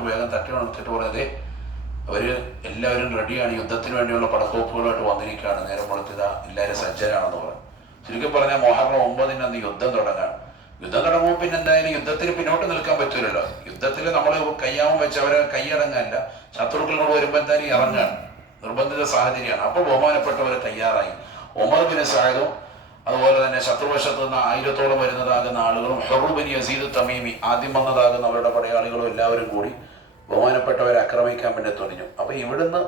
എന്നിട്ട് വേഗം തട്ടി ഉണർത്തിട്ട് പറഞ്ഞത് അവർ എല്ലാവരും റെഡിയാണ്, യുദ്ധത്തിന് വേണ്ടിയുള്ള പടക്കോപ്പുകളായിട്ട് വന്നിരിക്കുകയാണ്, നേരം വെളുത്തിത എല്ലാവരും സജ്ജരാണെന്ന് പറഞ്ഞു. ചുരുക്കി പറഞ്ഞാൽ മുഹറം 9 അന്ന് യുദ്ധം തുടങ്ങാണ്. യുദ്ധം തുടങ്ങുമ്പോൾ പിന്നെ എന്തായാലും യുദ്ധത്തിന് പിന്നോട്ട് നിൽക്കാൻ പറ്റൂലല്ലോ. യുദ്ധത്തിൽ നമ്മൾ കയ്യാവും വെച്ച് അവരെ കൈയടങ്ങല്ല, ശത്രുക്കളോട് വരുമ്പോൾ എന്തായാലും ഇറങ്ങാണ്, നിർബന്ധിത സാഹചര്യമാണ്. അപ്പോൾ ബഹുമാനപ്പെട്ടവർ തയ്യാറായി. ഉമർ ബിൻ സഅദും അതുപോലെ തന്നെ ശത്രുവശത്ത് നിന്ന് 1000-ഓളം വരുന്നതാകുന്ന ആളുകളും ഹുറു ബിൻ യസീദ് തമീമി ആദ്യം വന്നതാകുന്ന അവരുടെ പടയാളികളും എല്ലാവരും കൂടി ബഹുമാനപ്പെട്ടവരെ ആക്രമിക്കാൻ വേണ്ടി തുനിഞ്ഞു. അപ്പൊ ഇവിടുന്ന്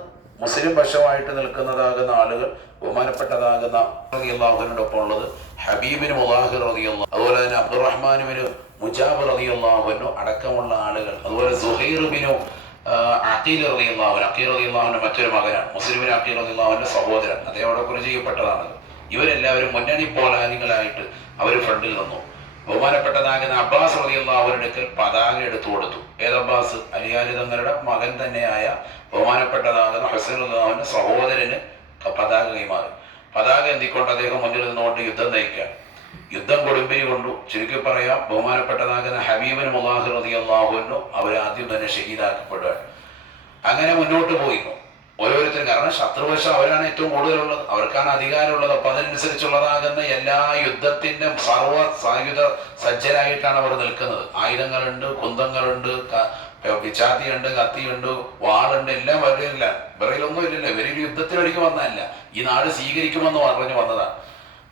മുസ്ലിം പക്ഷമായിട്ട് നിൽക്കുന്നതാകുന്ന ആളുകൾ ബഹുമാനപ്പെട്ടതാകുന്ന റളിയല്ലാഹുവിനോടൊപ്പം ഉള്ളത് ഹബീബിന് മുലാഹിർ റളിയല്ലാഹു, അതുപോലെ തന്നെ അബ്ദുറഹ്മാനുബിന് മുജാബ് റളിയല്ലാഹുവിനു അടക്കമുള്ള ആളുകൾ, അതുപോലെ സുഹൈർ ബിനു അഖീൽ റളിയല്ലാഹു, അഖീൽ റളിയല്ലാഹുവിന്റെ മറ്റൊരു മകനാണ്, മുസ്ലിമിന് അഖീൽ റളിയല്ലാഹുവിന്റെ സഹോദരൻ, അദ്ദേഹം അവിടെ കൊല ചെയ്യപ്പെട്ടതാണ്. ഇവരെല്ലാവരും മുന്നണി പോരാളികളായിട്ട് അവർ ഫ്രണ്ടിൽ നിന്നു. ബഹുമാനപ്പെട്ടതാകുന്ന അബ്ബാസ് റളിയല്ലാഹുവിന്റെ അടുക്കൽ പതാക എടുത്തു കൊടുത്തു. ഏത് അബ്ബാസ്? അലിയാലി തങ്ങളുടെ മകൻ തന്നെയായ ബഹുമാനപ്പെട്ടതാകുന്ന ഹുസൈൻ റളിയല്ലാഹുവിന്റെ സഹോദരന് പതാക കൈമാറി. പതാക എന്തിക്കൊണ്ട് അദ്ദേഹം മുന്നിൽ നിന്നുകൊണ്ട് യുദ്ധം നയിക്കുക. യുദ്ധം കൊടുമ്പിരി കൊണ്ടു. ചുരുക്കി പറയാം, ബഹുമാനപ്പെട്ടതാകുന്ന ഹബീബിന് മുലാഹിർ റളിയല്ലാഹുവിനു അവർ ആദ്യം തന്നെ ഷഹീദാക്കപ്പെടുക. അങ്ങനെ മുന്നോട്ട് പോയിരുന്നു ഓരോരുത്തരും. കാരണം ശത്രുവശം അവരാണ് ഏറ്റവും കൂടുതലുള്ളത്, അവർക്കാണ് അധികാരമുള്ളത്. അപ്പൊ അതിനനുസരിച്ചുള്ളതാകുന്ന എല്ലാ യുദ്ധത്തിന്റെ സർവ്വ സായുധ സജ്ജരായിട്ടാണ് അവർ നിൽക്കുന്നത്. ആയുധങ്ങളുണ്ട്, കുന്തങ്ങളുണ്ട്, പിച്ചാത്തിയുണ്ട്, കത്തിയുണ്ട്, വാളുണ്ട്, എല്ലാം വരില്ല. വിറയിലൊന്നും ഇല്ലല്ലോ. ഇവരൊരു യുദ്ധത്തിനൊരിക്കൽ വന്നതല്ല, ഈ നാട് സ്വീകരിക്കുമെന്ന് പറഞ്ഞു വന്നതാണ്.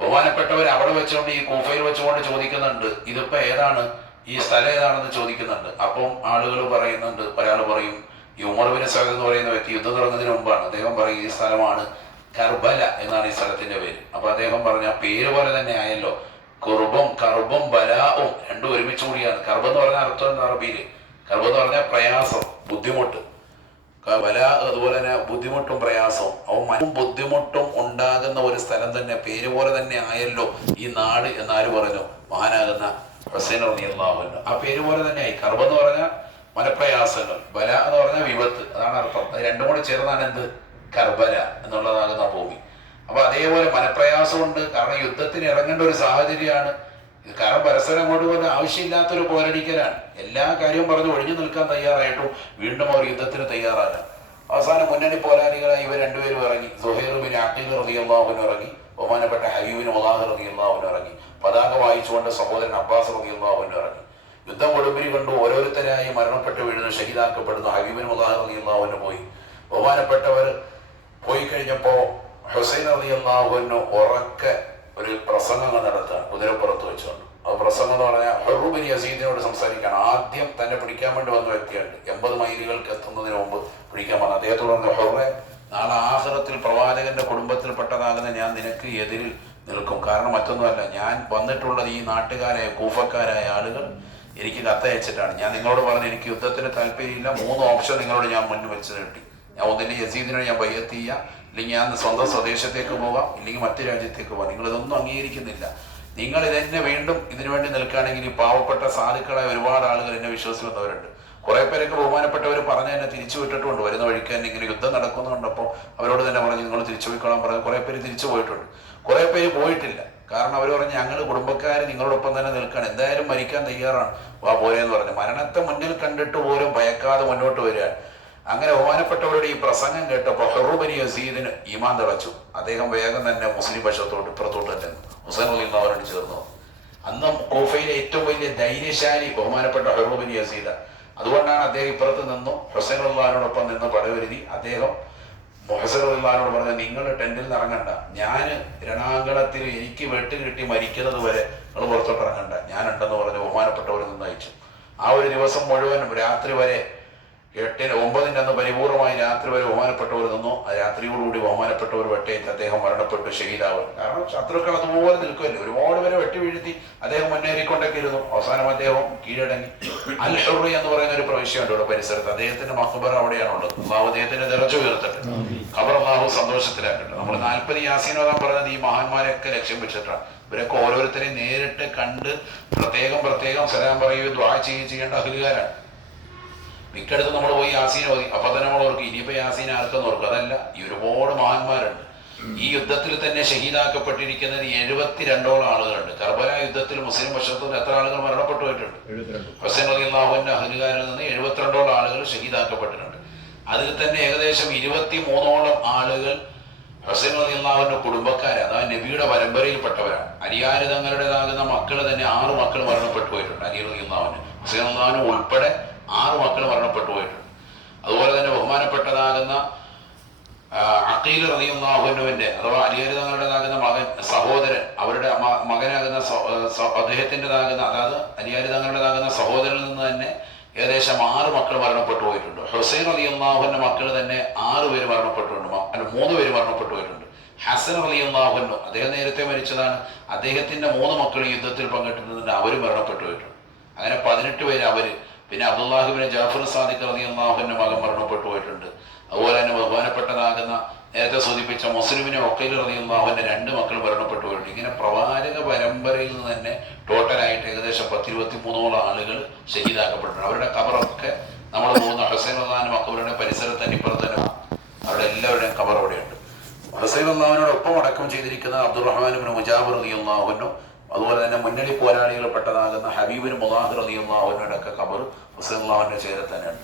ബഹുമാനപ്പെട്ടവർ അവിടെ വെച്ചുകൊണ്ട് ഈ കൂഫയിൽ വെച്ചുകൊണ്ട് ചോദിക്കുന്നുണ്ട്, ഇതിപ്പോ ഏതാണ്, ഈ സ്ഥലം ഏതാണെന്ന് ചോദിക്കുന്നുണ്ട്. അപ്പം ആളുകൾ പറയുന്നുണ്ട്, ഒരാൾ പറയും ഈ ഉമർ ബിൻ സഅദ് എന്ന് പറയുന്ന വ്യക്തി യുദ്ധം തുടങ്ങുന്നതിന് മുമ്പാണ്. അദ്ദേഹം പറയും ഈ സ്ഥലമാണ് കർബല എന്നാണ് ഈ സ്ഥലത്തിന്റെ പേര്. അപ്പൊ അദ്ദേഹം പറഞ്ഞ പേര് പോലെ തന്നെ ആയല്ലോ, കർബും ബലാവും രണ്ടും ഒരുമിച്ച് കൂടിയാണ്. കർബ് എന്ന് പറഞ്ഞ അർത്ഥം എന്താ അറബിയില്? കർബ് എന്ന് പറഞ്ഞാൽ പ്രയാസം, ബുദ്ധിമുട്ട്. ബല അതുപോലെ തന്നെ ബുദ്ധിമുട്ടും പ്രയാസവും, അവൻ ബുദ്ധിമുട്ടും ഉണ്ടാകുന്ന ഒരു സ്ഥലം തന്നെ, പേര് പോലെ തന്നെ ആയല്ലോ ഈ നാട് എന്നാര് പറഞ്ഞു? മഹാനാകുന്ന ഹുസൈൻ റളിയല്ലാഹു അൻഹു. ആ പേര് പോലെ തന്നെ ആയി. കർബ് എന്ന് പറഞ്ഞാൽ മനപ്രയാസങ്ങൾ, ബല എന്ന് പറഞ്ഞാൽ വിപത്ത്, അതാണ് അർത്ഥം. അത് രണ്ടും കൂടെ ചേർന്നാണ് എന്ത്? കർബല എന്നുള്ളതാകുന്ന ഭൂമി. അപ്പൊ അതേപോലെ മനപ്രയാസമുണ്ട്. കാരണം യുദ്ധത്തിന് ഇറങ്ങേണ്ട ഒരു സാഹചര്യമാണ്. കാരണം പരസ്പരം അങ്ങോട്ട് പോലെ ആവശ്യമില്ലാത്തൊരു പോരടിക്കലാണ്. എല്ലാ കാര്യവും പറഞ്ഞ് ഒഴിഞ്ഞു നിൽക്കാൻ തയ്യാറായിട്ടും വീണ്ടും അവർ യുദ്ധത്തിന് തയ്യാറാകാൻ. അവസാനം മുന്നണി പോരാളികളായി ഇവർ രണ്ടുപേരും ഇറങ്ങി. സുഹൈർ ബിൻ അഖീൽ റളിയല്ലാഹുവിന് ഇറങ്ങി, ബഹുമാനപ്പെട്ട ഹബീബിന് മുലാഹിർ റളിയല്ലാഹുവിന് ഇറങ്ങി, പതാക വായിച്ചുകൊണ്ട് സഹോദരൻ അബ്ബാസ് റളിയല്ലാഹുവിന് ഇറങ്ങി. യുദ്ധം കൊടുമ്പിരി കണ്ടു. ഓരോരുത്തരായി മരണപ്പെട്ട് വീഴുന്നു, ഷഹീദാക്കപ്പെടുന്നു. ഹബീബിന് മുലാഹിർ റളിയല്ലാഹുവിന് പോയി. ബഹുമാനപ്പെട്ടവർ പോയി കഴിഞ്ഞപ്പോ ഹുസൈൻ റളിയല്ലാഹുവിന് ഉറക്കെ ഒരു പ്രസംഗം നടത്തുകയാണ്, കുതിരപ്പുറത്ത് വെച്ചുകൊണ്ട്. ആ പ്രസംഗം എന്ന് പറഞ്ഞാൽ ഹുറു ബിൻ യസീദിനോട് സംസാരിക്കുകയാണ്. ആദ്യം തന്നെ പിടിക്കാൻ വേണ്ടി വന്ന വ്യക്തിയാണ്. 80 മൈലുകൾക്ക് എത്തുന്നതിന് മുമ്പ് പിടിക്കാൻ വന്ന അദ്ദേഹത്തോട് പറഞ്ഞ, ഹുറേ, നാളെ ആഖിറത്തിൽ പ്രവാചകന്റെ കുടുംബത്തിൽപ്പെട്ടതാകുന്ന ഞാൻ നിനക്ക് എതിരിൽ നിൽക്കും. കാരണം മറ്റൊന്നുമല്ല, ഞാൻ വന്നിട്ടുള്ളത് ഈ നാട്ടുകാരായ കൂഫക്കാരായ ആളുകൾ എനിക്ക് കത്തയച്ചിട്ടാണ്. ഞാൻ നിങ്ങളോട് പറഞ്ഞ് എനിക്ക് യുദ്ധത്തിന് താല്പര്യമില്ല, 3 ഓപ്ഷൻ നിങ്ങളോട് ഞാൻ മുന്നിൽ വെച്ച് നീട്ടി. ഞാൻ ഒന്നിൻ്റെ യസീദിനോട് ഞാൻ ബയ്യത്ത് ചെയ്യാം, ഇല്ലെങ്കിൽ ഞാൻ സ്വന്തം സ്വദേശത്തേക്ക് പോകാം, ഇല്ലെങ്കിൽ മറ്റു രാജ്യത്തേക്ക് പോകാം. നിങ്ങളിതൊന്നും അംഗീകരിക്കുന്നില്ല. നിങ്ങൾ ഇതെന്നെ വീണ്ടും ഇതിനുവേണ്ടി നിൽക്കുകയാണെങ്കിൽ ഈ പാവപ്പെട്ട സാധുക്കളായ ഒരുപാട് ആളുകൾ എന്നെ വിശ്വസിച്ച് വന്നവരുണ്ട്. കുറെ പേരൊക്കെ ബഹുമാനപ്പെട്ടവർ പറഞ്ഞ് എന്നെ തിരിച്ചു വിട്ടിട്ടുണ്ട്. വരുന്ന വഴിക്ക് തന്നെ ഇങ്ങനെ യുദ്ധം നടക്കുന്നുണ്ടപ്പോൾ അവരോട് തന്നെ പറഞ്ഞ് നിങ്ങൾ തിരിച്ചു പോയിക്കോളാൻ പറഞ്ഞ് കുറെ പേര് തിരിച്ചു പോയിട്ടുണ്ട്. കുറെ പേര് പോയിട്ടില്ല. കാരണം അവർ പറഞ്ഞ് ഞങ്ങൾ കുടുംബക്കാർ നിങ്ങളോടൊപ്പം തന്നെ നിൽക്കുകയാണ്, എന്തായാലും മരിക്കാൻ തയ്യാറാണ്, വാ പോരെന്ന് പറഞ്ഞു. മരണത്തെ മുന്നിൽ കണ്ടിട്ട് പോലും ഭയക്കാതെ മുന്നോട്ട് വരികയാണ്. അങ്ങനെ ബഹുമാനപ്പെട്ടവരുടെ ഈ പ്രസംഗം കേട്ടപ്പോൾ ഹുറു ബിൻ യസീദിന് ഈമാൻ തിളച്ചു. അദ്ദേഹം വേഗം തന്നെ മുസ്ലിം പക്ഷത്തോട്ട് ഇപ്പുറത്തോട്ട് തന്നെ ഹുസൈൻ റളിയല്ലാഹുവിനോട് ചേർന്നു. അന്ന് കൂഫയിലെ ഏറ്റവും വലിയ ധൈര്യശാലി ബഹുമാനപ്പെട്ട ഹുറു ബിൻ യസീദ്. അതുകൊണ്ടാണ് അദ്ദേഹം ഇപ്പുറത്ത് നിന്നു ഹുസൈൻ റളിയല്ലാഹുവിനോടൊപ്പം നിന്ന് പടവരുതി. അദ്ദേഹം ഹുസൈൻ റളിയല്ലാഹുവിനോട് പറഞ്ഞു, നിങ്ങൾ ടെന്റിൽ നിന്ന് ഇറങ്ങണ്ട, ഞാൻ രണാങ്കണത്തിൽ എനിക്ക് വെട്ട് കിട്ടി മരിക്കുന്നത് വരെ നിങ്ങൾ പുറത്തോട്ട് ഇറങ്ങണ്ട, ഞാനുണ്ടെന്ന് പറഞ്ഞ് ബഹുമാനപ്പെട്ടവർ നിന്ന് അയച്ചു. ആ ഒരു ദിവസം മുഴുവൻ രാത്രി വരെ 9-ന്റെ അന്ന് പരിപൂർണമായി രാത്രി വരെ ബഹുമാനപ്പെട്ടവർ നിന്നു. ആ രാത്രിയോടുകൂടി ബഹുമാനപ്പെട്ടവർ വെട്ടേറ്റ് അദ്ദേഹം മരണപ്പെട്ടു, ഷഹീദാവും. കാരണം ശത്രുക്കൾ അതുപോലെ നിൽക്കുമല്ലോ, ഒരുപാട് പേരെ വെട്ടി വീഴ്ത്തി അദ്ദേഹം മുന്നേറിക്കൊണ്ടൊക്കെ ഇരുന്നു. അവസാനം അദ്ദേഹം കീഴടങ്ങി. അൽ ഹുറി എന്ന് പറയുന്ന ഒരു പ്രവിശ്യയുണ്ട് ഇവിടെ പരിസരത്ത്. അദ്ദേഹത്തിന്റെ മഖ്ബറ അവിടെയാണുള്ളത്. അള്ളാഹു അദ്ദേഹത്തിന്റെ ദറജ ഉയർത്തട്ടെ, ഖബർ അള്ളാഹു സന്തോഷത്തിലാക്കട്ടെ. നമ്മൾ 40 യാസീൻ ഓതാൻ പറഞ്ഞത് ഈ മഹാന്മാരെയൊക്കെ ലക്ഷ്യം വെച്ചിട്ടാണ്. ഇവരൊക്കെ ഓരോരുത്തരെയും നേരിട്ട് കണ്ട് പ്രത്യേകം സലാം പറയുകയും ദുആ ചെയ്യേണ്ട അഹ്ലുകാരാണ്. മിക്കടുത്ത് നമ്മൾ പോയി യാസീൻ ഓതി, അപ്പൊ തന്നെ നമ്മൾ ഓർക്കും ഇനിയിപ്പോ യാസീൻ ആർക്കെന്ന് ഓർക്കും. അതല്ല, ഈ ഒരുപാട് മഹാന്മാരുണ്ട്. ഈ യുദ്ധത്തിൽ തന്നെ ഷഹീദാക്കപ്പെട്ടിരിക്കുന്നത് 72ഓളം ആളുകളുണ്ട്. കർബല യുദ്ധത്തിൽ മുസ്ലിം പക്ഷത്തു നിന്ന് എത്ര ആളുകൾ മരണപ്പെട്ടു പോയിട്ടുണ്ട്? ഹുസൈൻ റളിയല്ലാഹുവിന്റെ അഹ്ലുകാരിൽ നിന്ന് 72ഓളം ആളുകൾ ഷഹീദാക്കപ്പെട്ടിട്ടുണ്ട്. അതിൽ തന്നെ ഏകദേശം 23ഓളം ആളുകൾ ഹുസൈൻ റളിയല്ലാഹുവിന്റെ കുടുംബക്കാരെ, അതായത് നബിയുടെ പരമ്പരയിൽപ്പെട്ടവരാണ്. അലിയാർ തങ്ങളുടേതാകുന്ന മക്കൾ തന്നെ 6 മക്കൾ മരണപ്പെട്ടു പോയിട്ടുണ്ട്. അലി റളിയല്ലാഹുവിന്, ഹുസൈൻ റളിയല്ലാഹുവിന് ഉൾപ്പെടെ 6 മക്കൾ മരണപ്പെട്ടു പോയിട്ടുണ്ട്. അതുപോലെ തന്നെ ബഹുമാനപ്പെട്ടതാകുന്ന അഖീൽ റളിയല്ലാഹുവിന്റെ അഥവാ അലിയാർ തങ്ങളുടേതാകുന്ന മകൻ, സഹോദരൻ, അവരുടെ മകനാകുന്ന അദ്ദേഹത്തിൻ്റെതാകുന്ന, അതായത് അലിയാർ തങ്ങളുടേതാകുന്ന സഹോദരനിൽ നിന്ന് തന്നെ ഏകദേശം 6 മക്കൾ മരണപ്പെട്ടു പോയിട്ടുണ്ട്. ഹുസൈൻ റളിയല്ലാഹുവിന്റെ മക്കൾ തന്നെ 6 പേര് മരണപ്പെട്ടിട്ടുണ്ട്, 3 പേര് മരണപ്പെട്ടു പോയിട്ടുണ്ട്. ഹസൻ റളിയല്ലാഹു അദ്ദേഹം നേരത്തെ മരിച്ചതാണ്. അദ്ദേഹത്തിന്റെ 3 മക്കൾ യുദ്ധത്തിൽ പങ്കെടുത്തിട്ടുണ്ട്, അവർ മരണപ്പെട്ടു പോയിട്ടുണ്ട്. അങ്ങനെ 18 പേര് അവര്. പിന്നെ അബ്ദുല്ലാഹിബ്നു ജാഫർ സാദിഖ് റളിയല്ലാഹുവിന്റെ മകൻ മരണപ്പെട്ടു പോയിട്ടുണ്ട്. അതുപോലെ തന്നെ ബഹുമാനപ്പെട്ടതാകുന്ന നേരത്തെ സൂചിപ്പിച്ച മുസ്ലിമിനെ ഒക്കൈൽ റളിയല്ലാഹുവിന്റെ 2 മക്കൾ മരണപ്പെട്ടു പോയിട്ടുണ്ട്. ഇങ്ങനെ പ്രവാചക പരമ്പരയിൽ നിന്ന് തന്നെ ടോട്ടലായിട്ട് ഏകദേശം 10-23ഓളം ആളുകൾ ഷഹീദാക്കപ്പെട്ടിട്ടുണ്ട്. അവരുടെ ഖബറൊക്കെ നമ്മൾ പോകുന്ന ഹുസൈൻ റളിയല്ലാഹു മഖബറിന്റെ പരിസരത്ത് തന്നെ ഇപ്പുറത്ത് തന്നെ അവരുടെ എല്ലാവരുടെയും ഖബർ അവിടെയുണ്ട്. ഹുസൈൻ റളിയല്ലാഹുവിനോടൊപ്പം അടക്കം ചെയ്തിരിക്കുന്ന അബ്ദുറഹ്മാൻ ഇബ്നു മുജാബിർ റളിയല്ലാഹു, അതുപോലെ തന്നെ മുന്നണി പോരാളികൾപ്പെട്ടതാകുന്ന ഹബീബിന് മുലാഹിർ റളിയല്ലാഹുവിന്റെ ഒക്കെ ഖബർ ഹുസൈൻ റളിയല്ലാഹുവിന്റെ ചേരത്ത് തന്നെയാണ്.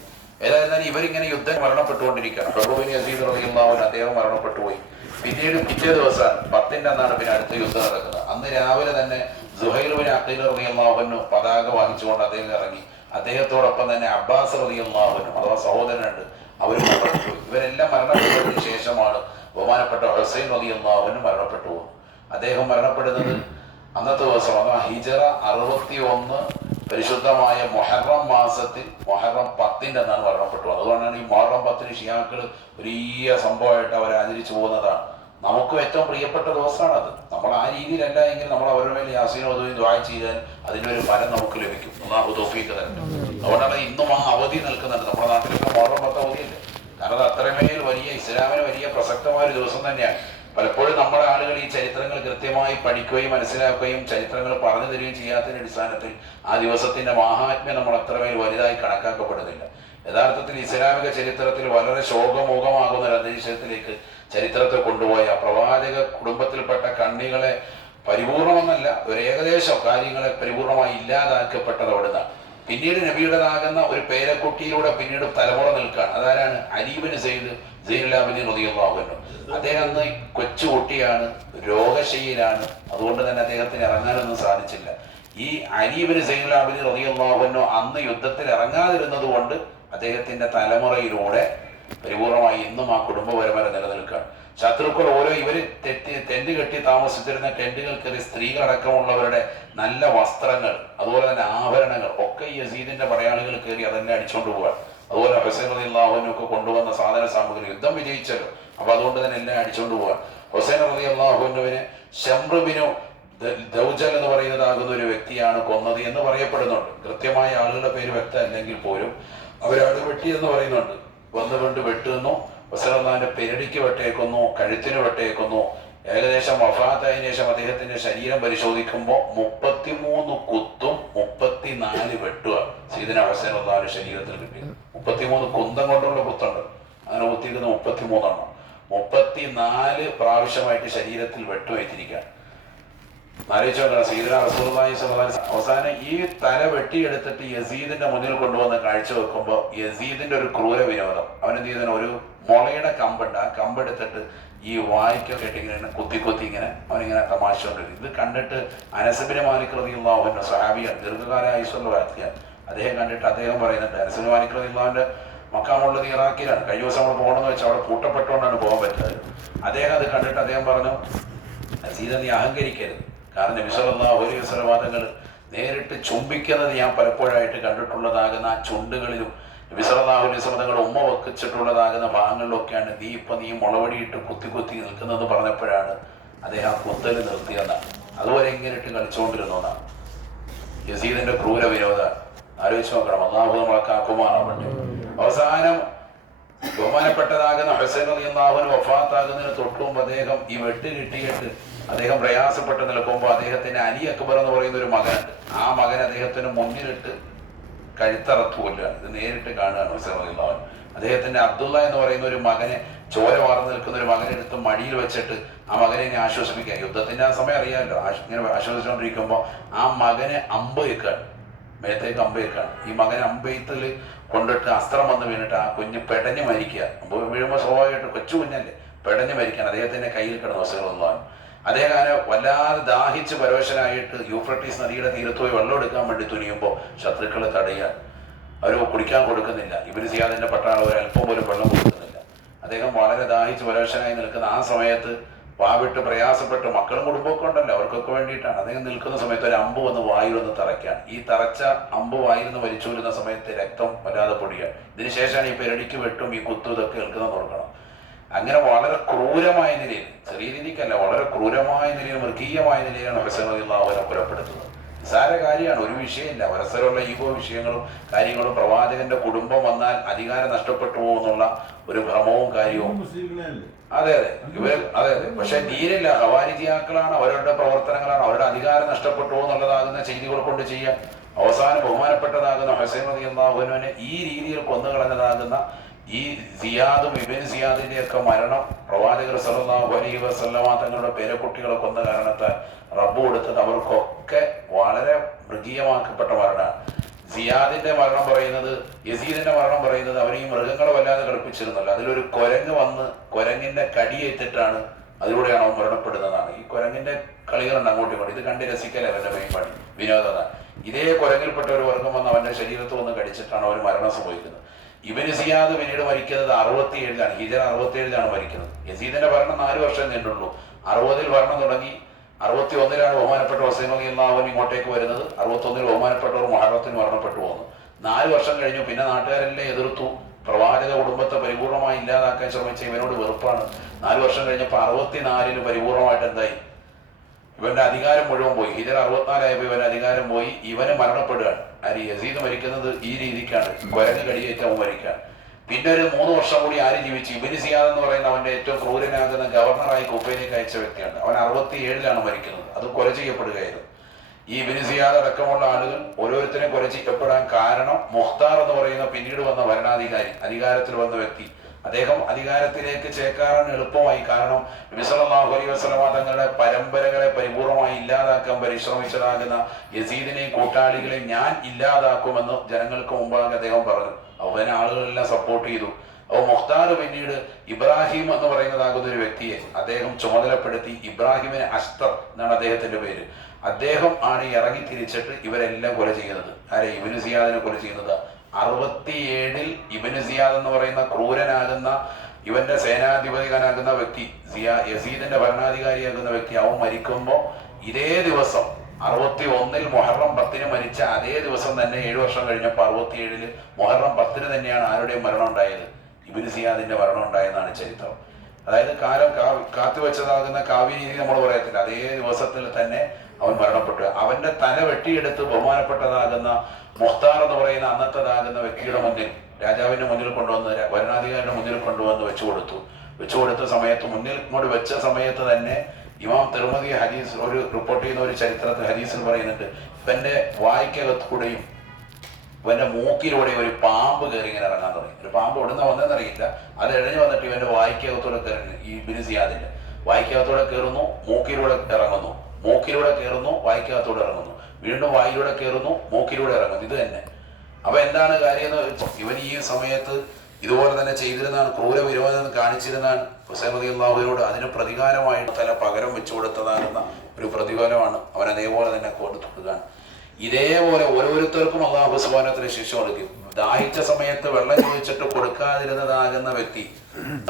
ഏതായിരുന്നാലും ഇവരിങ്ങനെ യുദ്ധം മരണപ്പെട്ടുകൊണ്ടിരിക്കുകയാണ്. ഹുറൈബിൻ യസീദ് റളിയല്ലാഹു അദ്ദേഹം മരണപ്പെട്ടു പോയി. പിന്നീട് പിറ്റേ ദിവസമാണ് 10-ന്റെ അന്നാണ് പിന്നെ അടുത്ത യുദ്ധം നടക്കുന്നത്. അന്ന് രാവിലെ തന്നെ സുഹൈൽ ബിൻ അഖീൽ റളിയല്ലാഹു പതാക വഹിച്ചുകൊണ്ട് അദ്ദേഹം ഇറങ്ങി. അദ്ദേഹത്തോടൊപ്പം തന്നെ അബ്ബാസ് റളിയല്ലാഹു അഥവാ സഹോദരനുണ്ട്, അവർ മരണപ്പെട്ടു. ഇവരെല്ലാം മരണപ്പെട്ടതിന് ശേഷമാണ് ബഹുമാനപ്പെട്ട ഹുസൈൻ റളിയല്ലാഹു മരണപ്പെട്ടു പോകുന്നത്. അദ്ദേഹം മരണപ്പെടുന്നത് അന്നത്തെ ദിവസം, അഥവാ ഹിജറ 61 പരിശുദ്ധമായ മുഹറം മാസത്തിൽ മുഹറം 10-ന്റെ അന്നാണ് മരണപ്പെട്ടു. അതുകൊണ്ടാണ് ഈ മുഹറം 10-ന് ഷിയാക്കൾ വലിയ സംഭവമായിട്ട് അവർ ആചരിച്ചു പോകുന്നതാണ്. നമുക്കും ഏറ്റവും പ്രിയപ്പെട്ട ദിവസമാണത്. നമ്മൾ ആ രീതിയിലല്ല എങ്കിൽ നമ്മൾ അവരുടെ മേൽ യാസീൻ ഓതി ദുആ ചെയ്താൽ അതിൻ്റെ ഒരു ഫലം നമുക്ക് ലഭിക്കും. അല്ലാഹു തൗഫീഖ് തരട്ടെ. അതുകൊണ്ടാണ് ഇന്നും ആ അവധി നിൽക്കുന്നുണ്ട്. നമ്മുടെ നാട്ടിലൊക്കെ മുഹറം 10 അവധിയില്ലേ? കാരണം അത് അത്രമേൽ വലിയ ഇസ്ലാമിന് വലിയ പ്രസക്തമായ ഒരു ദിവസം തന്നെയാണ്. പലപ്പോഴും നമ്മുടെ ആളുകൾ ഈ ചരിത്രങ്ങൾ കൃത്യമായി പഠിക്കുകയും മനസ്സിലാക്കുകയും ചരിത്രങ്ങൾ പറഞ്ഞു തരികയും ചെയ്യാത്തതിന്റെ അടിസ്ഥാനത്തിൽ ആ ദിവസത്തിന്റെ മാഹാത്മ്യം നമ്മൾ അത്രമേൽ വലുതായി കണക്കാക്കപ്പെടുന്നില്ല. യഥാർത്ഥത്തിൽ ഇസ്ലാമിക ചരിത്രത്തിൽ വളരെ ശോകമുഖമാകുന്ന ഒരു അന്തരീക്ഷത്തിലേക്ക് ചരിത്രത്തെ കൊണ്ടുപോയ പ്രവാചക കുടുംബത്തിൽപ്പെട്ട കണ്ണികളെ പരിപൂർണമെന്നല്ല, ഒരു ഏകദേശം കാര്യങ്ങളെ പരിപൂർണമായി ഇല്ലാതാക്കപ്പെട്ടത് അവിടുന്നാണ്. പിന്നീട് നബിയുടേതാകുന്ന ഒരു പേരക്കുട്ടിയിലൂടെ പിന്നീട് തലമുറ നിൽക്കുകയാണ്. അതാരാണ്? അലി ഇബ്നു സൈനുൽ ആബിദീൻ റളിയല്ലാഹു അൻഹു. അദ്ദേഹം അന്ന് കൊച്ചുകുട്ടിയാണ്, രോഗശയ്യയിലാണ്. അതുകൊണ്ട് തന്നെ അദ്ദേഹത്തിന് ഇറങ്ങാനൊന്നും സാധിച്ചില്ല. ഈ അലി ഇബ്നു സൈനുൽ ആബിദീൻ റളിയല്ലാഹു അൻഹു അന്ന് യുദ്ധത്തിൽ ഇറങ്ങാതിരുന്നത് കൊണ്ട് അദ്ദേഹത്തിന്റെ തലമുറയിലൂടെ പരിപൂർണമായി ഇന്നും ആ കുടുംബ പരമ്പര നിലനിൽക്കുകയാണ്. ശത്രുക്കൾ ഓരോ ഇവര് ടെന്റ് കെട്ടി താമസിച്ചിരുന്ന ടെന്റുകൾ കയറി സ്ത്രീകളടക്കമുള്ളവരുടെ നല്ല വസ്ത്രങ്ങൾ, അതുപോലെ തന്നെ ആഭരണങ്ങൾ ഒക്കെ യസീദിന്റെ പടയാളികൾ കയറി അതെന്നെ അടിച്ചുകൊണ്ട് പോവാൻ. അതുപോലെ ഹുസൈൻ റളിയല്ലാഹു അൻഹു ഒക്കെ കൊണ്ടുവന്ന സാധന സാമഗ്രി, യുദ്ധം വിജയിച്ചല്ലോ, അപ്പൊ അതുകൊണ്ട് തന്നെ എല്ലാം അടിച്ചുകൊണ്ട് പോവാൻ. ഹുസൈൻ റളിയല്ലാഹു അൻഹുവിനെ ശംറ് ബിനു ദൗജൽ എന്ന് പറയുന്നതാകുന്ന ഒരു വ്യക്തിയാണ് കൊന്നത് എന്ന് പറയപ്പെടുന്നുണ്ട്. കൃത്യമായ ആളുകളുടെ പേര് വ്യക്തമല്ലെങ്കിൽ പോലും അവരത് വെട്ടി എന്ന് പറയുന്നുണ്ട്. വന്നുകൊണ്ട് വെട്ടുന്നു, ഹുസൈൻ റളിയല്ലാഹുവിന്റെ പെരടിക്ക് വെട്ടേക്കുന്നു, കഴുത്തിന് വെട്ടേക്കുന്നു. ഏകദേശം വഫാത്തായതിനു ശേഷം അദ്ദേഹത്തിന്റെ ശരീരം പരിശോധിക്കുമ്പോൾ 33 കുത്തും 34 വെട്ടുക സയ്യിദുനാ ഹുസൈൻ റളിയല്ലാഹുവിന്റെ ശരീരത്തിൽ കിട്ടി. 33 കുന്തം കൊണ്ടുള്ള കുത്തുണ്ട്, അങ്ങനെ കുത്തിയിരിക്കുന്ന 33 എണ്ണം, 34 പ്രാവശ്യമായിട്ട് ശരീരത്തിൽ വെട്ടുവെറ്റിരിക്കുകയാണ്. ആലോചിച്ച് നോക്കണം. സയ്യിദുനാ റസൂലുള്ളാഹി സ്വല്ലല്ലാഹു അലൈഹി വസല്ലം അവസാനം ഈ തല വെട്ടിയെടുത്തിട്ട് യസീദിന്റെ മുന്നിൽ കൊണ്ടുവന്ന് കാഴ്ച വെക്കുമ്പോൾ യസീദിന്റെ ഒരു ക്രൂര വിനോദം, അവനെന്ത് ചെയ്തതിന് ഒരു മുളയുടെ കമ്പുണ്ട്, ആ കമ്പെടുത്തിട്ട് ഈ വായിക്കൊക്കെ ഇട്ട് ഇങ്ങനെ കുത്തി ഇങ്ങനെ അവനിങ്ങനെ തമാശ കൊണ്ടിരിക്കും. ഇത് കണ്ടിട്ട് അനസ് ഇബ്നു മാലിക് റളിയല്ലാഹു അൻഹു സ്വഹാബിയാണ്, ദീർഘകാല ആയുസ്സുള്ള വ്യക്തിയാണ്. അദ്ദേഹം കണ്ടിട്ട് അദ്ദേഹം പറയുന്നുണ്ട്, അനസ് ഇബ്നു മാലിക് റളിയല്ലാഹുവിന്റെ മക്കാമുള്ളത് ഇറാഖിലാണ്. കഴിഞ്ഞ ദിവസം നമ്മൾ പോകണമെന്ന് വെച്ചാൽ അവിടെ പൂട്ടപ്പെട്ടുകൊണ്ടാണ് പോകാൻ പറ്റുന്നത്. അദ്ദേഹം അത് കണ്ടിട്ട് അദ്ദേഹം പറഞ്ഞു, യസീദ് നീ അഹങ്കരിക്കരുത്, കാരണം നബി സല്ലല്ലാഹു അലൈഹി വസല്ലം വാദങ്ങൾ നേരിട്ട് ചുംബിക്കുന്നത് ഞാൻ പലപ്പോഴായിട്ട് കണ്ടിട്ടുള്ളതാകുന്ന ആ ചുണ്ടുകളിലും നബി സല്ലല്ലാഹു അലൈഹി വസല്ലം തങ്ങളുടെ ഉമ്മ വെച്ചിട്ടുള്ളതാകുന്ന ഭാഗങ്ങളിലൊക്കെയാണ് നീ മുളവടിയിട്ട് കുത്തി നിൽക്കുന്നത് പറഞ്ഞപ്പോഴാണ് അദ്ദേഹം ആ കുത്തൽ നിർത്തിയെന്നാണ്. അതുവരെ ഇങ്ങനെ ഇട്ട് കളിച്ചുകൊണ്ടിരുന്നതാണ്. യസീദിന്റെ ക്രൂര വിനോദമാണ്. ആലോചിച്ച് നോക്കണം. അല്ലാഹു നമ്മളെ കാക്കുമാറാവട്ടെ. അവസാനം ബഹുമാനപ്പെട്ടതാകുന്ന ഹുസൈൻ റളിയല്ലാഹു അൻഹു വഫാത്താകുന്നതിന് തൊട്ടുമുമ്പ് അദ്ദേഹം ഈ വെട്ട് കിട്ടിയിട്ട് അദ്ദേഹം പ്രയാസപ്പെട്ട് നിൽക്കുമ്പോൾ അദ്ദേഹത്തിന് അലി അക്ബർ എന്ന് പറയുന്ന ഒരു മകനുണ്ട്. ആ മകൻ അദ്ദേഹത്തിന് മുന്നിലിട്ട് കഴുത്തറത്ത് കൊല്ലുകയാണ്. ഇത് നേരിട്ട് കാണുകയാണ് ഹുസൈൻ റളിയല്ലാഹു അൻഹു. അദ്ദേഹത്തിന്റെ അബ്ദുള്ള എന്ന് പറയുന്ന ഒരു മകനെ ചോര വാർന്നു നിൽക്കുന്ന ഒരു മകനെടുത്ത് മടിയിൽ വെച്ചിട്ട് ആ മകനെ ഇനി ആശ്വസിപ്പിക്കുക. യുദ്ധത്തിന്റെ ആ സമയം അറിയാമല്ലോ, ഇങ്ങനെ ആശ്വസിച്ചുകൊണ്ടിരിക്കുമ്പോൾ ആ മകനെ അമ്പ് വെക്കാണ്, മേത്തേക്ക് അമ്പ് വെക്കാണ്. ഈ മകനെ അമ്പെയ്ത്തിൽ കൊണ്ടിട്ട് അസ്ത്രം വന്ന് വീണിട്ട് ആ കുഞ്ഞ് പെടഞ്ഞ് മരിക്കുക. അമ്പ് വീഴുമ്പോൾ സ്വാഭാവികമായിട്ട് കൊച്ചു കുഞ്ഞല്ലേ, പെടഞ്ഞ് മരിക്കാൻ അദ്ദേഹത്തിന്റെ കയ്യിൽ കിടന്ന വസ്തുക്കളൊന്നുമാണ്. അദ്ദേഹം അങ്ങനെ വല്ലാതെ ദാഹിച്ച് പരവശനായിട്ട് യൂഫ്രട്ടീസ് നദിയുടെ തീരത്ത് പോയി വെള്ളം എടുക്കാൻ വേണ്ടി തുനിയുമ്പോൾ ശത്രുക്കളെ തടയാൻ, അവർ കുടിക്കാൻ കൊടുക്കുന്നില്ല. ഇബ്നു സിയാദിന്റെ പട്ടാളം ഒരല്പം പോലും വെള്ളം കൊടുക്കുന്നില്ല. അദ്ദേഹം വളരെ ദാഹിച്ച് പരവശനായി നിൽക്കുന്ന ആ സമയത്ത് വാവിട്ട് പ്രയാസപ്പെട്ട് മക്കളും കുടുംബമൊക്കെ ഉണ്ടല്ലോ, അവർക്കൊക്കെ വേണ്ടിയിട്ടാണ് അദ്ദേഹം നിൽക്കുന്ന സമയത്ത് ഒരു അമ്പ് വന്ന് വായിലൊന്ന് തറയ്ക്കാൻ. ഈ തറച്ച അമ്പ് വായിന്ന് വലിച്ചു വരുന്ന സമയത്ത് രക്തം വല്ലാതെ പൊടിയാണ്. ഇതിനുശേഷമാണ് ഈ പെരടിക്ക് വെട്ടും ഈ കുത്തും ഇതൊക്കെ കേൾക്കുന്ന തുറക്കണം. അങ്ങനെ വളരെ ക്രൂരമായ നിലയിൽ, ചെറിയ രീതിക്കല്ല, വളരെ ക്രൂരമായ നിലയിൽ, മൃഗീയമായ നിലയിലാണ് ഹുസൈൻ റളിയല്ലാഹു അൻഹു കൊലപ്പെടുത്തുന്നത്. നിസ്സാര കാര്യമാണ്, ഒരു വിഷയമില്ല. പരസ്പരമുള്ള ഈഗോ വിഷയങ്ങളും കാര്യങ്ങളും, പ്രവാചകന്റെ കുടുംബം വന്നാൽ അധികാരം നഷ്ടപ്പെട്ടു പോകുന്നുള്ള ഒരു ഭ്രമവും കാര്യവും. അതെ അതെ അതെ. പക്ഷെ ദീനില്ല, ഖവാരിജിയാക്കളാണ്, അവരുടെ പ്രവർത്തനങ്ങളാണ്, അവരുടെ അധികാരം നഷ്ടപ്പെട്ടു എന്നുള്ളതാകുന്ന ചെയ്തികൾ കൊണ്ട് ചെയ്യാൻ അവസാനം ബഹുമാനപ്പെട്ടതാകുന്ന ഹുസൈൻ റളിയല്ലാഹു അൻഹുവിനെ ഈ രീതിയിൽ കൊന്നുകളഞ്ഞതാകുന്ന ഈ സിയാദും ഇബ്നു സിയാദിന്റെ ഒക്കെ മരണം പ്രവാചകർ സല്ലല്ലാഹു അലൈഹി വസല്ലമ തങ്ങളുടെ പേരക്കുട്ടികളെ കൊന്ന കാരണത്താൽ റബ്ബ് കൊടുത്തത് അവർക്കൊക്കെ വളരെ മൃഗീയമാക്കപ്പെട്ട മരണമാണ്. സിയാദിന്റെ മരണം പറയുന്നത്, യസീദിന്റെ മരണം പറയുന്നത് അവർ ഈ മൃഗങ്ങളെ വല്ലാതെ കളിപ്പിച്ചിരുന്നല്ലോ, അതിലൊരു കുരങ്ങ് വന്ന് കുരങ്ങിന്റെ കടിയേറ്റിട്ടാണ്, അതിലൂടെയാണ് അവൻ മരണപ്പെടുന്നതാണ്. ഈ കുരങ്ങിന്റെ കളികളുണ്ട് അങ്ങോട്ടും ഇങ്ങോട്ടും, ഇത് കണ്ട് രസിക്കല്ലേ അവന്റെ മെയിൻ പണി, വിനോദത. ഇതേ കുരങ്ങിൽപ്പെട്ട ഒരു വർഗം വന്ന് അവന്റെ ശരീരത്തിൽ വന്ന് കടിച്ചിട്ടാണ് അവന് മരണം സംഭവിക്കുന്നത്. ഇബ്നു സിയാദ് പിന്നീട് മരിക്കുന്നത് 67-ലാണ്, ഹിജറ 67-ലാണ് മരിക്കുന്നത്. യസീദിന്റെ ഭരണം 4 വർഷം നീണ്ടുള്ളൂ. 60-ൽ ഭരണം തുടങ്ങി, 61-ലാണ് ബഹുമാനപ്പെട്ട ഹുസൈൻ റളിയല്ലാഹു അൻഹു ഇങ്ങോട്ടേക്ക് വരുന്നത്. 61-ൽ ബഹുമാനപ്പെട്ടവർ മുഹറത്തിന് മരണപ്പെട്ടു പോകുന്നു. 4 വർഷം കഴിഞ്ഞു. പിന്നെ നാട്ടുകാരെല്ലാം എതിർത്തു. പ്രവാചക കുടുംബത്തെ പരിപൂർണമായി ഇല്ലാതാക്കാൻ ശ്രമിച്ച ഇവനോട് വെറുപ്പാണ്. 4 വർഷം കഴിഞ്ഞപ്പോൾ 64-ൽ പരിപൂർണമായിട്ട് എന്തായി, ഇവന്റെ അധികാരം മുഴുവൻ പോയി. ഹിജറ 64-ആയപ്പോൾ ഇവന്റെ അധികാരം പോയി. ഇവന് മരണപ്പെടുകയാണ്. ആര്? യസീദ് മരിക്കുന്നത് ഈ രീതിക്കാണ്, കുരങ്ങ് കടിയേറ്റ് അവൻ മരിക്കാൻ. പിന്നെ ഒരു 3 വർഷം കൂടി ആര് ജീവിച്ചു? ഇബ്നു സിയാദ് എന്ന് പറയുന്ന അവന്റെ ഏറ്റവും ക്രൂരനാകുന്ന ഗവർണറായി കുഫയിലേക്ക് അയച്ച വ്യക്തിയാണ്. അവൻ 67-ലാണ് മരിക്കുന്നത്. അത് കൊല ചെയ്യപ്പെടുകയായിരുന്നു. ഈ ഇബ്നു സിയാദ് അടക്കമുള്ള ആളുകൾ ഓരോരുത്തരും കൊല ചെയ്യപ്പെടാൻ കാരണം മുഖ്താർ എന്ന് പറയുന്ന പിന്നീട് വന്ന ഭരണാധികാരി, അധികാരത്തിൽ വന്ന വ്യക്തി, അദ്ദേഹം അധികാരത്തിലേക്ക് ചേക്കാറാൻ എളുപ്പമായി. കാരണം നബി സല്ലല്ലാഹു അലൈഹി വസല്ലമ തങ്ങളുടെ പരമ്പരകളെ പരിപൂർണമായി ഇല്ലാതാക്കാൻ പരിശ്രമിച്ചതാകുന്ന യസീദിനെയും കൂട്ടാളികളെയും ഞാൻ ഇല്ലാതാക്കുമെന്ന് ജനങ്ങൾക്ക് മുമ്പാകെ അദ്ദേഹം പറഞ്ഞു. അവനെ ആളുകളെല്ലാം സപ്പോർട്ട് ചെയ്തു. അപ്പോൾ മുഖ്താർ പിന്നീട് ഇബ്രാഹിം എന്ന് പറയുന്നതാകുന്ന ഒരു വ്യക്തിയെ അദ്ദേഹം ചുമതലപ്പെടുത്തി. ഇബ്രാഹിമിന് അസ്തർ എന്നാണ് അദ്ദേഹത്തിന്റെ പേര്. അദ്ദേഹം ആണ് ഇറങ്ങി തിരിച്ചിട്ട് ഇവരെല്ലാം കൊല ചെയ്യുന്നത്. ആരെ? ഇബ്നു സിയാദിനെ കൊല ചെയ്യുന്നത്. 67-ൽ ഇബ്നു സിയാദ് എന്ന് പറയുന്ന ക്രൂരനാകുന്ന ഇവന്റെ സേനാധിപതികനാകുന്ന വ്യക്തി, യസീദിന്റെ ഭരണാധികാരിയാകുന്ന വ്യക്തി, അവൻ മരിക്കുമ്പോൾ ഇതേ ദിവസം 61-ൽ മുഹറം 10-ന് മരിച്ച അതേ ദിവസം തന്നെ 7 വർഷം കഴിഞ്ഞപ്പോൾ 67-ൽ മുഹറം 10-ന് തന്നെയാണ് ആരുടെയും മരണം ഉണ്ടായത്? ഇബ്നു സിയാദിന്റെ മരണം ഉണ്ടായെന്നാണ് ചരിത്രം. അതായത് കാലം കാത്തുവെച്ചതാകുന്ന കാവ്യരീതി നമ്മൾ പറയത്തില്ല, അതേ ദിവസത്തിൽ തന്നെ അവൻ മരണപ്പെട്ടു. അവന്റെ തല വെട്ടിയെടുത്ത് ബഹുമാനപ്പെട്ടതാകുന്ന മുഖ്താർ എന്ന് പറയുന്ന അന്നത്തേതാകുന്ന വ്യക്തിയുടെ മുന്നിൽ, രാജാവിന്റെ മുന്നിൽ കൊണ്ടുവന്ന്, ഭരണാധികാരിയുടെ മുന്നിൽ കൊണ്ടുവന്ന് വെച്ചുകൊടുത്ത സമയത്ത്, മുന്നിൽ ഇങ്ങോട്ട് വെച്ച സമയത്ത് തന്നെ ഇമാം തിർമിദി ഹദീസ് ഒരു റിപ്പോർട്ട് ചെയ്യുന്ന ഒരു ചരിത്രത്തിൽ ഹദീസിൽ പറയുന്നുണ്ട്, ഇവന്റെ വായ്ക്കകത്തൂടെയും ഇവന്റെ മൂക്കിലൂടെ ഒരു പാമ്പ് കയറി ഇങ്ങനെ ഇറങ്ങാൻ തുടങ്ങി. ഒരു പാമ്പ് എവിടുന്ന വന്നതെന്നറിയില്ല, അത് എഴഞ്ഞു വന്നിട്ട് ഇവന്റെ വായ്ക്കകത്തൂടെ കയറി, ഈ ഇബ്നു സിയാദിന്റെ വായ്ക്കകത്തൂടെ കയറുന്നു, മൂക്കിലൂടെ ഇറങ്ങുന്നു, മൂക്കിലൂടെ കയറുന്നു, വായ്ക്കകത്തൂടെ ഇറങ്ങുന്നു, വീണ്ടും വായിലൂടെ കയറുന്നു, മൂക്കിലൂടെ ഇറങ്ങുന്നു. ഇത് തന്നെ. അപ്പൊ എന്താണ് കാര്യം എന്ന് വെച്ചാൽ, ഇവൻ ഈ സമയത്ത് ഇതുപോലെ തന്നെ ചെയ്തിരുന്നാണ്, ക്രൂര വിരോധം കാണിച്ചിരുന്നാണ്. ഹുസൈൻ റളിയല്ലാഹു അൻഹുവിനോട് അതിന് പ്രതികാരമായിട്ട് തല പകരം വെച്ചു കൊടുത്തതാകുന്ന ഒരു പ്രതിഫലമാണ് അവൻ അതേപോലെ തന്നെ കൊടുക്കുകയാണ്. ഇതേപോലെ ഓരോരുത്തർക്കും അല്ലാഹു സുബ്ഹാനഹു വ തആല ശിക്ഷ കൊടുക്കും. ദാഹിച്ച സമയത്ത് വെള്ളം ചോദിച്ചിട്ട് കൊടുക്കാതിരുന്നതാകുന്ന വ്യക്തി,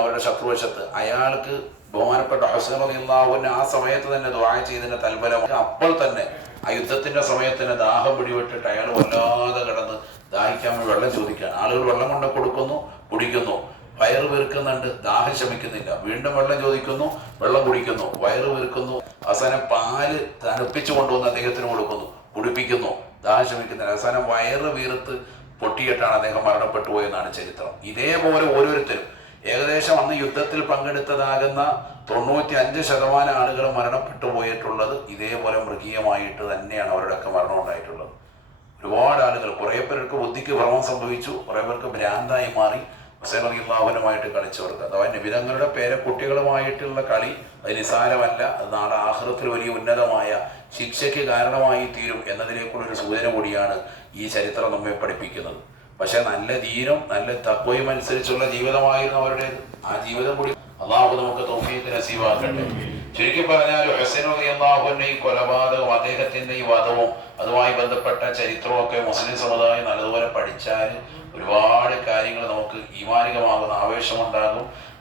അവരുടെ ശത്രുവശത്ത്, അയാൾക്ക് ബഹുമാനപ്പെട്ട ഹുസൈൻ റളിയല്ലാഹു അൻഹു ആ സമയത്ത് തന്നെ ദുആ ചെയ്തതിന്റെ തൽഫലം, അപ്പോൾ തന്നെ ആ യുദ്ധത്തിന്റെ സമയത്തിന് ദാഹം പിടിവിട്ടിട്ട് അയാൾ വല്ലാതെ കിടന്ന് ദാഹിക്കാൻ വെള്ളം ചോദിക്കാൻ, ആളുകൾ വെള്ളം കൊണ്ട് കൊടുക്കുന്നു, കുടിക്കുന്നു, വയറ് വീർക്കുന്നുണ്ട്, ദാഹം ശമിക്കുന്നില്ല, വീണ്ടും വെള്ളം ചോദിക്കുന്നു, വെള്ളം കുടിക്കുന്നു, വയറ് വീർക്കുന്നു, അവസാനം പാല് തണുപ്പിച്ചു കൊണ്ടുവന്ന് അദ്ദേഹത്തിന് കൊടുക്കുന്നു, കുടിപ്പിക്കുന്നു, ദാഹം ശമിക്കുന്നില്ല, അവസാനം വയറ് വീർത്ത് പൊട്ടിയിട്ടാണ് അദ്ദേഹം മരണപ്പെട്ടു പോയെന്നാണ് ചരിത്രം. ഇതേപോലെ ഓരോരുത്തരും ഏകദേശം അന്ന് യുദ്ധത്തിൽ പങ്കെടുത്തതാകുന്ന 95% ആളുകൾ മരണപ്പെട്ടു പോയിട്ടുള്ളത് ഇതേപോലെ മൃഗീയമായിട്ട് തന്നെയാണ്. അവരുടെയൊക്കെ മരണം ഉണ്ടായിട്ടുള്ളത്. ഒരുപാട് ആളുകൾ, കുറെ പേർക്ക് ബുദ്ധിക്ക് ഭ്രമം സംഭവിച്ചു, കുറെ പേർക്ക് ഭ്രാന്തായി മാറി. ഹുസൈനുമായിട്ട് കളിച്ചു കൊടുക്കുക. അഥവാ നബിതങ്ങളുടെ പേരക്കുട്ടികളുമായിട്ടുള്ള കളി അത് നിസാരമല്ല, അത് നാളെ ആഖിറത്തിൽ വലിയ ഉന്നതമായ ശിക്ഷയ്ക്ക് കാരണമായി തീരും എന്നതിലേക്കുള്ളൊരു സൂചന കൂടിയാണ് ഈ ചരിത്രം നമ്മെ പഠിപ്പിക്കുന്നത്. പക്ഷെ നല്ല ദീനും നല്ല തഖ്വയും അനുസരിച്ചുള്ള ജീവിതമായിരുന്നു അവരുടേത്. ആ ജീവിതം കൂടി അള്ളാഹു നമുക്ക് തൗഫീഖ് നസീബാക്കട്ടെ. ചുരുക്കി പറഞ്ഞാൽ ഹുസൈൻ റളിയല്ലാഹുവിന്റെ ഈ കൊലപാതകവും അദ്ദേഹത്തിന്റെ ഈ വധവും അതുമായി ബന്ധപ്പെട്ട ചരിത്രമൊക്കെ മുസ്ലിം സമുദായം നല്ലതുപോലെ പഠിച്ചാൽ ഒരുപാട് കാര്യങ്ങൾ നമുക്ക് ഈമാനികമാകുന്ന ആവേശമുണ്ടാകും.